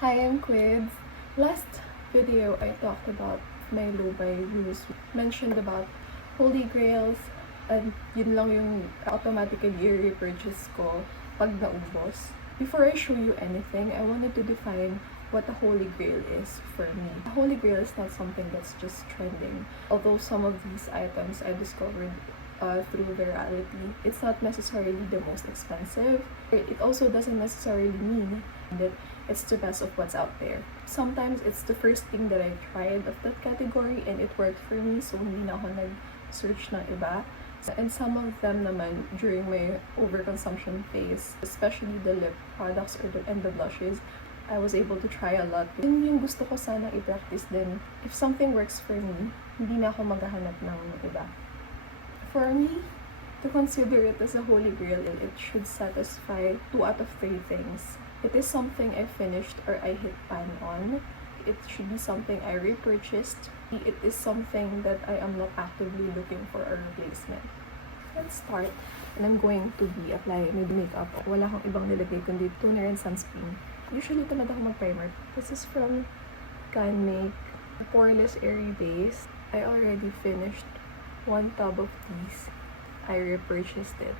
Hi, I'm Quids. Last video, I talked about my Lobay rules. Mentioned about Holy Grails, and yun lang yung automatically i-repurchase ko pag naubos. Before I show you anything, I wanted to define what a Holy Grail is for me. A Holy Grail is not something that's just trending. Although some of these items I discovered through virality, it's not necessarily the most expensive. It also doesn't necessarily mean that it's the best of what's out there. Sometimes it's the first thing that I tried of that category and it worked for me, so hindi na ako nag-search ng iba. And some of them naman during my overconsumption phase, especially the lip products and the blushes, I was able to try a lot. Yun yung gusto ko sana i-practice din. If something works for me, hindi na ako maghahanap ng iba. For me, to consider it as a holy grail, it should satisfy 2 out of 3 things. It is something I finished or I hit pan on. It should be something I repurchased. It is something that I am not actively looking for a replacement. Let's start. And I'm going to be applying with makeup. Wala akong ibang nilagay kundi toner and sunscreen. Usually tamad ako mag-primer. This is from Canmake Poreless Airy Base. I already finished 1 tub of these. I repurchased it.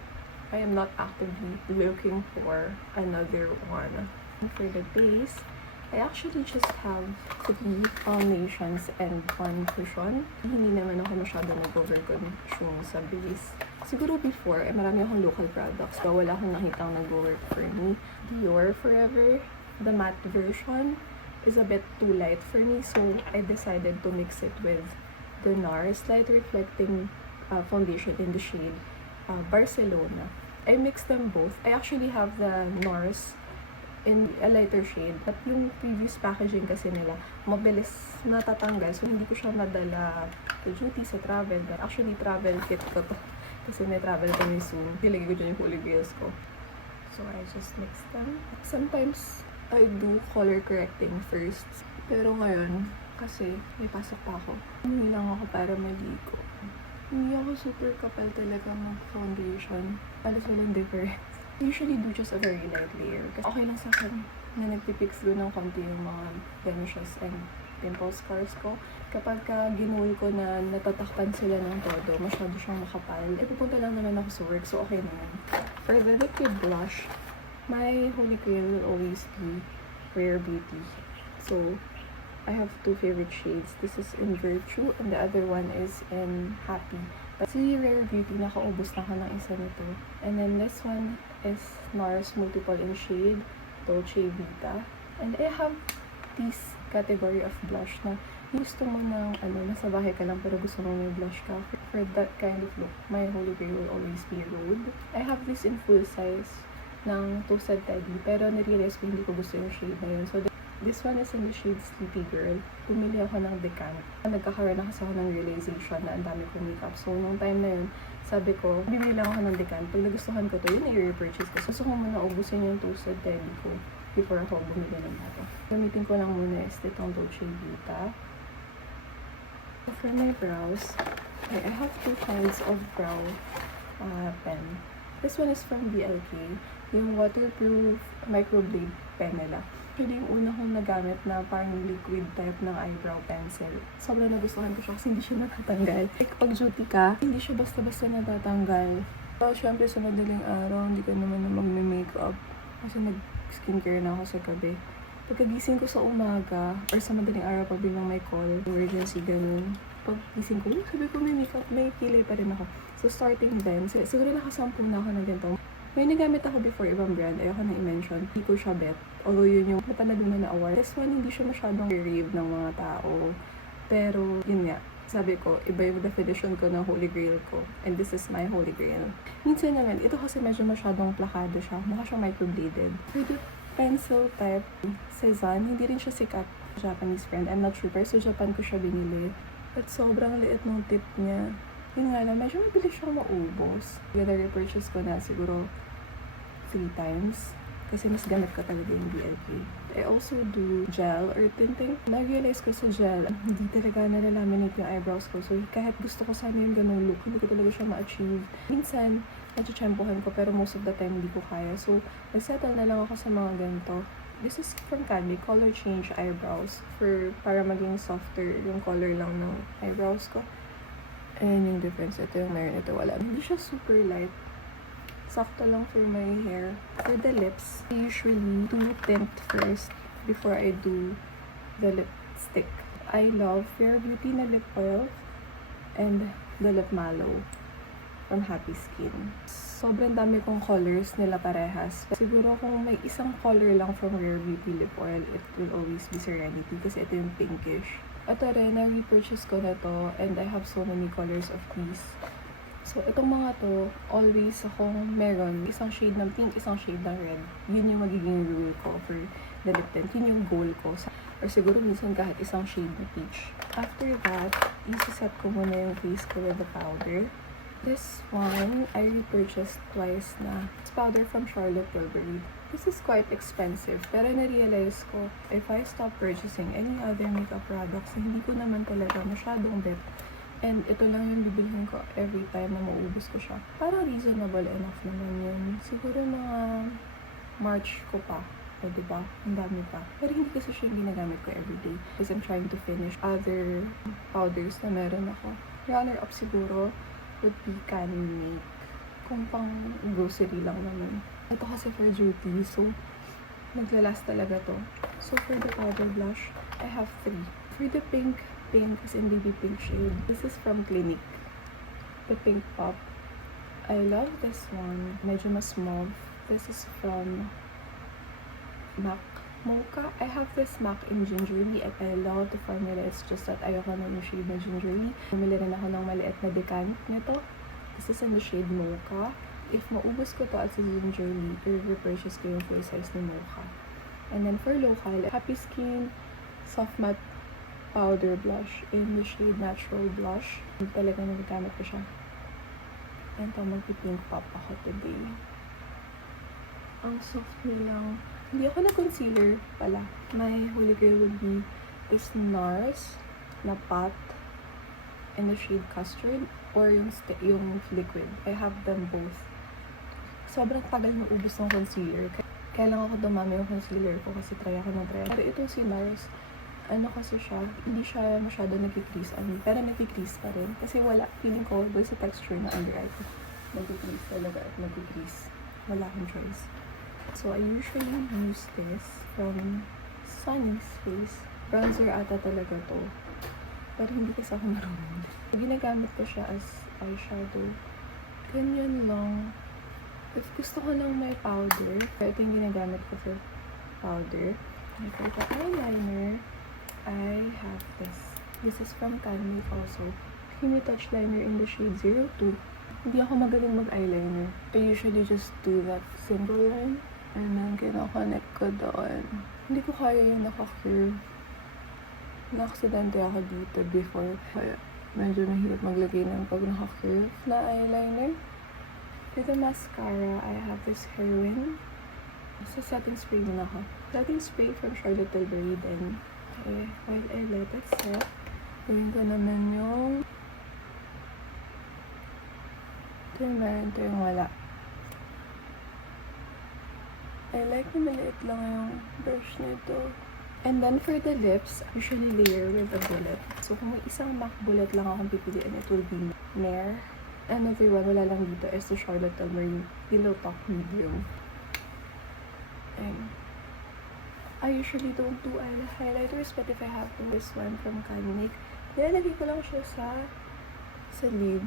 I am not actively looking for another one. And for the base, I actually just have 3 foundations and 1 cushion. Hindi naman ako masyado nag-overconsume sa base. Siguro before, marami akong local products. So wala akong nakitang nag-work for me. Dior Forever, the matte version, is a bit too light for me. So I decided to mix it with the NARS Light Reflecting foundation in the shade Barcelona. I mixed them both. I actually have the NARS in a lighter shade. At yung previous packaging kasi nila, mabilis natatanggal. So, hindi ko siya madala to duty sa travel. But actually, travel kit ko to. Kasi may travel kami soon. Dilagay ko dyan yung holy grails ko. So, I just mix them. Sometimes, I do color correcting first. Pero ngayon, kasi may pasok pa ako. Hindi lang ako para maligo. Hindi ako super kapal talaga mag-foundation. Halos walang difference. I usually do just a very light layer. Kasi okay lang sa akin na nagpipix ko ng konti yung mga blemishes and pimple scars ko. Kapag ginuwi ko na natatakpan sila ng todo, masyado siyang makapal. Pupunta lang naman ako sa work, so okay naman. For the liquid blush, my holy grail will always be Rare Beauty. So, I have 2 favorite shades. This is in Virtue and the other one is in Happy. But si Rare Beauty, nakaubos na ako ng isa nito. And then this one is NARS Multiple in Shade, Dolce Vita. And I have this category of blush na gusto mo ng nasa bahay ka lang pero gusto mo may blush ka. For that kind of look, my holy grail will always be Rhode. I have this in full size ng Toasted Teddy, pero narealize ko hindi ko gusto yung shade na yun. So this one is in the shade Sleepy Girl. Pumili ako ng Decant. Nagkakaroon na kasi ako ng realization na ang dami kong makeup. So, nung time na yun, sabi ko, bibili lang ako ng Decant. Pag nagustuhan ko to, yun i-repurchase ko. So, gusto ko muna ubusin yung Toasted Teddy ko before ako bumili ng ito. Gamitin ko lang muna is itong Dolce Vita. For my brows, I have 2 kinds of brow pen. This one is from BLK, yung waterproof microblade pen nila. Actually, yung una kong nagamit na parang liquid type ng eyebrow pencil. Sobrang nagustuhan ko siya kasi hindi siya natatanggal. Like, pag duty ka, hindi siya basta-basta natatanggal. So, syempre sa madaling araw, hindi ka naman na magme-makeup. Kasi nag-skincare na ako sa gabi. Pagkagising ko sa umaga, or sa madaling araw pag biglang may call, emergency, ganun. Paggising ko, sabi ko may makeup, may kilay pa rin ako. So, starting then, siguro nakasampu na ako na ganito. May nagamit ako before ibang brand, ayoko na i-mention. Hindi ko siya bet. Although yun yung napanalunan na award. This one, hindi siya masyadong rave ng mga tao. Pero, yun nga. Sabi ko, iba yung definition ko ng holy grail ko. And this is my holy grail. Minsan naman, ito kasi medyo masyadong plakado siya. Mukha siyang microbladed. For the pencil type, Cezanne, hindi rin siya sikat. Japanese brand. I'm not sure. Pero sa Japan ko siya binili. At sobrang liit ng tip niya. Yun nga lang, medyo mabilis siyang maubos. The repurchase ko na siguro 3 times. Kasi mas gamit ko talaga yung BLK. I also do gel or tinting. Na-realize ko sa gel, hindi talaga nalalaminate yung eyebrows ko. So, kahit gusto ko sana yung ganung look, hindi ko talaga siya ma-achieve. Minsan, natsyempohan ko, pero most of the time, hindi ko kaya. So, nagsettle na lang ako sa mga ganito. This is from Candy, Color Change Eyebrows. Para maging softer yung color lang ng eyebrows ko. And yung difference, ito yung meron, ito wala. Hindi siya super light. Sakto lang for my hair. For the lips, I usually do tint first before I do the lipstick. I love Fair Beauty na lip oil and the lip mallow from Happy Skin. Sobrang dami kong colors nila parehas. Siguro kung may isang color lang from Rare Beauty lip oil, it will always be Serenity kasi ito yung pinkish. Ito rin, na-repurchase ko na to and I have so many colors of these. So, itong mga to, always akong meron isang shade ng pink, isang shade ng red. Yun yung magiging rule ko for the lip tint. Yun yung goal ko. Or siguro minsan kahit isang shade na peach. After that, isi-set ko muna yung face ko with the powder. This one, I repurchased twice na. This powder from Charlotte Tilbury. This is quite expensive, pero na-realize ko, if I stop purchasing any other makeup products, hindi ko naman talaga masyadong bet. And ito lang yung bibilhin ko every time na maubos ko siya. Parang reasonable enough naman yun. Siguro mga March ko pa. O diba? Ang dami pa. Pero hindi kasi siya yung ginagamit ko everyday. Because I'm trying to finish other powders na meron ako. Runner-up siguro would be Candy Make. Kung pang grocery lang naman. Ito kasi for duty, so naglalast talaga to. So for the powder blush, I have 3. For the pink as in baby pink shade, this is from Clinique. The Pink Pop. I love this one. Medyo mas mauve. This is from MAC Mocha. I have this MAC in Gingerly and I love the formula. It's just that ayoko na yung shade na Gingerly. Bumili rin ako ng maliit na decant nito. This is in the shade Mocha. If maubos ko to at sa Gingerly, i-repurchase ko yung full size ni Mocha. And then for local, Happy Skin Soft Matte Powder Blush in the shade Natural Blush. Talagang nagagamit ko siya. And ito, magpi-pink pop ako today. Ang soft nilang. Hindi ako na-concealer pala. My holy grail would be this NARS na pot in the shade Custard or yung liquid. I have them both. Sobrang tagal na ubos ng concealer. Kaya lang ako dumami yung concealer ko kasi try ako ng try. Pero itong si NARS, ano kasi siya, hindi siya masyado nag-crease pero nag-crease pa rin. Kasi wala, feeling ko doon sa texture na under eye ko. Nag-crease talaga at nag-crease. Wala akong choice. So, I usually use this from Sunny's Face. Bronzer ata talaga to. Pero hindi kasi ako marunong. Ginagamit ko siya as eyeshadow. Ganyan lang. If gusto ko ng may powder, ito yung ginagamit ko for powder. And for the eyeliner, I have this. This is from Candy also. Creamy Touch Liner in the shade 02. Hindi ako magaling mag-eyeliner. I usually just do that simple line. And then, kinoconnect ko doon. Hindi ko kaya yung naka-curve. Na-aksidente ako dito before. Kaya medyo mahirap maglagay ng pag naka-curve na eyeliner. For the mascara, I have this Heroin. Sa setting spray muna ako. Setting spray from Charlotte Tilbury din. Okay, while I let it set, gawin ko naman yung ito yung meron, ito yung wala. I like na maliit lang yung brush nito. And then for the lips, I usually layer with a bullet. So kung may isang MAC bullet lang akong pipiliin, it will be Nair. Another one, wala lang dito, is the Charlotte Tilbury Pillow Talk Medium. And I usually don't do highlighters, but if I have to, this one from Candy, nilalagay ko lang siya sa lid.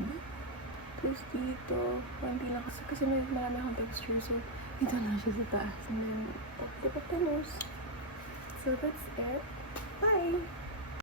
Tapos dito, konti lang kasi may marami akong texture, so dito lang siya sa taas. And then, tip of the nose. So that's it. Bye!